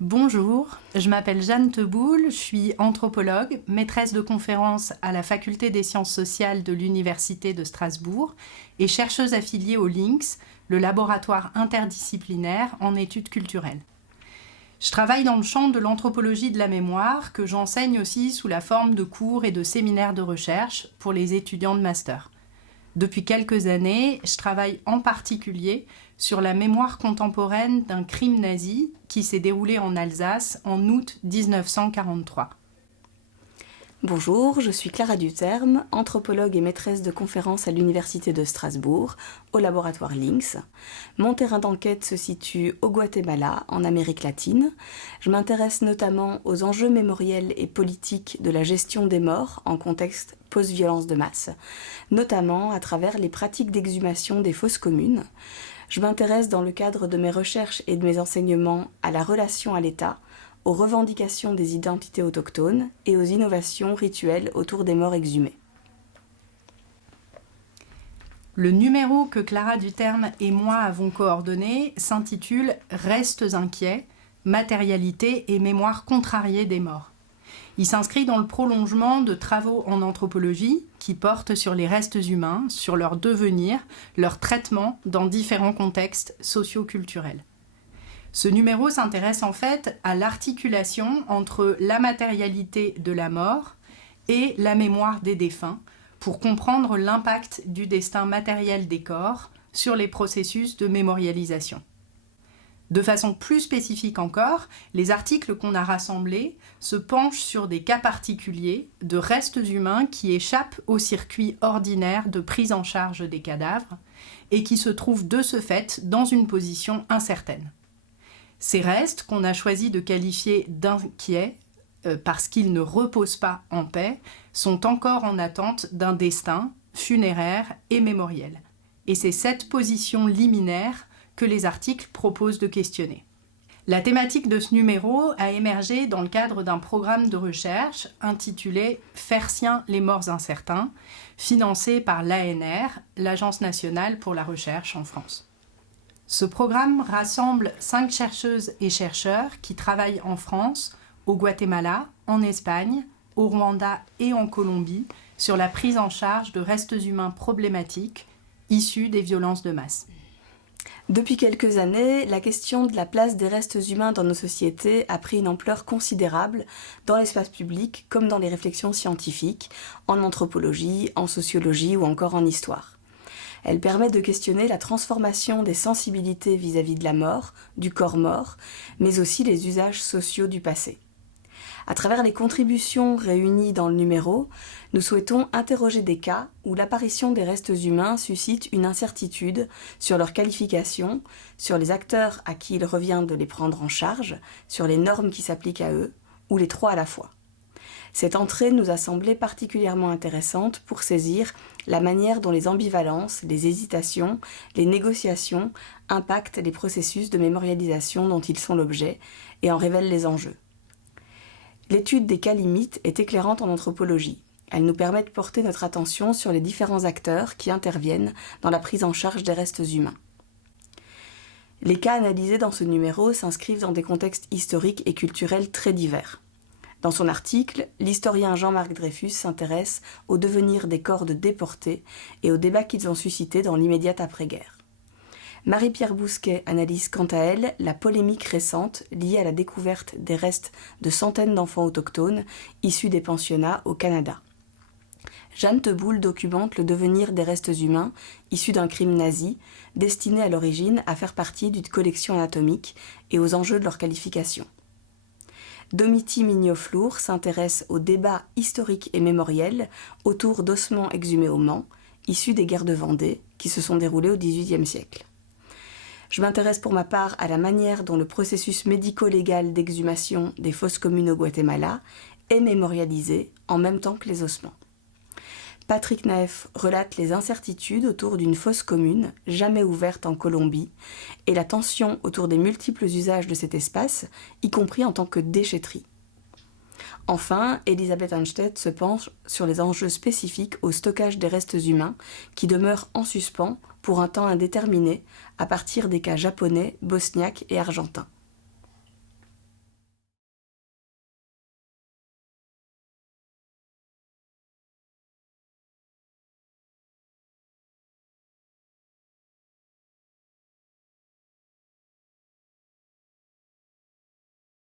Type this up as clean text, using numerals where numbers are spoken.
Bonjour, je m'appelle Jeanne Teboul, je suis anthropologue, maîtresse de conférences à la Faculté des sciences sociales de l'Université de Strasbourg et chercheuse affiliée au LINX, le laboratoire interdisciplinaire en études culturelles. Je travaille dans le champ de l'anthropologie de la mémoire que j'enseigne aussi sous la forme de cours et de séminaires de recherche pour les étudiants de master. Depuis quelques années, je travaille en particulier sur la mémoire contemporaine d'un crime nazi qui s'est déroulé en Alsace en août 1943. Bonjour, je suis Clara Duterme, anthropologue et maîtresse de conférences à l'Université de Strasbourg, au laboratoire LINX. Mon terrain d'enquête se situe au Guatemala, en Amérique latine. Je m'intéresse notamment aux enjeux mémoriels et politiques de la gestion des morts en contexte post-violence de masse, notamment à travers les pratiques d'exhumation des fosses communes. Je m'intéresse dans le cadre de mes recherches et de mes enseignements à la relation à l'État, aux revendications des identités autochtones et aux innovations rituelles autour des morts exhumés. Le numéro que Clara Duterme et moi avons coordonné s'intitule « Restes inquiets, matérialité et mémoire contrariée des morts ». Il s'inscrit dans le prolongement de travaux en anthropologie qui portent sur les restes humains, sur leur devenir, leur traitement dans différents contextes socio-culturels. Ce numéro s'intéresse en fait à l'articulation entre la matérialité de la mort et la mémoire des défunts pour comprendre l'impact du destin matériel des corps sur les processus de mémorialisation. De façon plus spécifique encore, les articles qu'on a rassemblés se penchent sur des cas particuliers de restes humains qui échappent au circuit ordinaire de prise en charge des cadavres et qui se trouvent de ce fait dans une position incertaine. Ces restes, qu'on a choisi de qualifier d'inquiets parce qu'ils ne reposent pas en paix, sont encore en attente d'un destin funéraire et mémoriel. Et c'est cette position liminaire que les articles proposent de questionner. La thématique de ce numéro a émergé dans le cadre d'un programme de recherche intitulé « Faire sien les morts incertains », financé par l'ANR, l'Agence nationale pour la recherche en France. Ce programme rassemble 5 chercheuses et chercheurs qui travaillent en France, au Guatemala, en Espagne, au Rwanda et en Colombie sur la prise en charge de restes humains problématiques issus des violences de masse. Depuis quelques années, la question de la place des restes humains dans nos sociétés a pris une ampleur considérable dans l'espace public comme dans les réflexions scientifiques, en anthropologie, en sociologie ou encore en histoire. Elle permet de questionner la transformation des sensibilités vis-à-vis de la mort, du corps mort, mais aussi les usages sociaux du passé. À travers les contributions réunies dans le numéro, nous souhaitons interroger des cas où l'apparition des restes humains suscite une incertitude sur leur qualification, sur les acteurs à qui il revient de les prendre en charge, sur les normes qui s'appliquent à eux, ou les trois à la fois. Cette entrée nous a semblé particulièrement intéressante pour saisir la manière dont les ambivalences, les hésitations, les négociations impactent les processus de mémorialisation dont ils sont l'objet et en révèlent les enjeux. L'étude des cas limites est éclairante en anthropologie. Elle nous permet de porter notre attention sur les différents acteurs qui interviennent dans la prise en charge des restes humains. Les cas analysés dans ce numéro s'inscrivent dans des contextes historiques et culturels très divers. Dans son article, l'historien Jean-Marc Dreyfus s'intéresse au devenir des corps de déportés et aux débats qu'ils ont suscités dans l'immédiate après-guerre. Marie-Pierre Bousquet analyse quant à elle la polémique récente liée à la découverte des restes de centaines d'enfants autochtones issus des pensionnats au Canada. Jeanne Teboul documente le devenir des restes humains issus d'un crime nazi, destiné à l'origine à faire partie d'une collection anatomique et aux enjeux de leur qualification. Domiti Mignot-Flour s'intéresse au débat historique et mémoriel autour d'ossements exhumés au Mans, issus des guerres de Vendée, qui se sont déroulées au XVIIIe siècle. Je m'intéresse pour ma part à la manière dont le processus médico-légal d'exhumation des fosses communes au Guatemala est mémorialisé en même temps que les ossements. Patrick Naef relate les incertitudes autour d'une fosse commune jamais ouverte en Colombie et la tension autour des multiples usages de cet espace, y compris en tant que déchetterie. Enfin, Elisabeth Anstedt se penche sur les enjeux spécifiques au stockage des restes humains qui demeurent en suspens pour un temps indéterminé à partir des cas japonais, bosniaques et argentins.